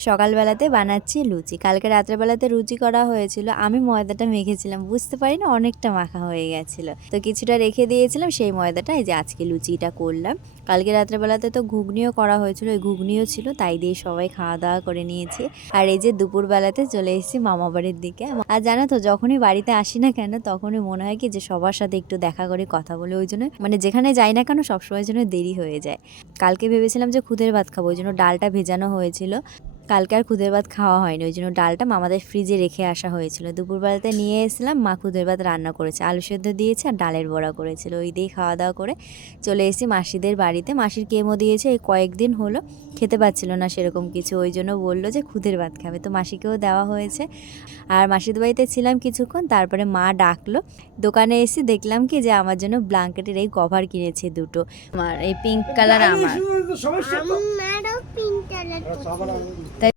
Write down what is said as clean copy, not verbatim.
সকালবেলাতে বানাচ্ছি লুচি। কালকে রাত্রেবেলাতে লুচি করা হয়েছিল। আমি ময়দাটা মেখেছিলাম। বুঝতে পারি না অনেকটা মাখা হয়ে গেছিল। তো কিছুটা রেখে দিয়েছিলাম সেই ময়দাটা এই যে আজকে লুচিটা করলাম। কালকে রাত্রেবেলাতে তো ঘুগনিও করা হয়েছিল। ওই ঘুগনিও ছিল। তাই দিয়ে সবাই খাওয়া-দাওয়া করে নিয়েছি। আর এই যে দুপুরবেলাতে চলে এসেছি মামাবাড়ির দিকে। আর জানো তো যখনই বাড়িতে আসি না কেন তখনই মনে হয় কি যে সবার সাথে একটু দেখা করে কথা বলি। ওইজন্য মানে যেখানে যাই না কেন সবসময়ের জন্য দেরি হয়ে যায়। কালকে ভেবেছিলাম যে খুদের ভাত খাবো। ওইজন্য ডালটা ভেজানো হয়েছিল। কালকে আর খুদের ভাত খাওয়া হয়নি। ওই জন্য ডালটা মামাদের ফ্রিজে রেখে আসা হয়েছিল। দুপুরবেলাতে নিয়ে এসেছিলাম, মা খুদের ভাত রান্না করেছে। আলু সেদ্ধ দিয়েছে আর ডালের বড়া করেছিল। ওই দিয়েই খাওয়া-দাওয়া করে চলে এসেছি মাসিদের বাড়িতে। মাসির কেমো দিয়েছে এই কয়েকদিন হলো। খেতে পাচ্ছিল না সেরকম কিছু। ওই জন্য বলল যে খুদের ভাত খাবে। তো মাসিকেও দেওয়া হয়েছে। আর মাসিদের বাড়িতে ছিলাম কিছুক্ষণ। তারপরে মা ডাকলো। দোকানে এসে দেখলাম কি যে আমার জন্য ব্ল্যাঙ্কেটের এই কভার কিনেছে দুটো। আমার এই পিঙ্ক কালার আমার। আমারও পিঙ্ক কালার পছন্দ।